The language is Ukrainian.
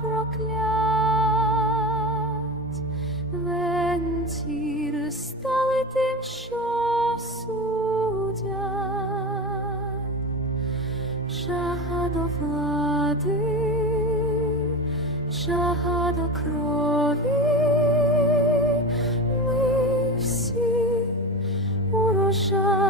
проклять, вентір стали тим, що судять, жага до влади, жага крові, ми всі урожаю.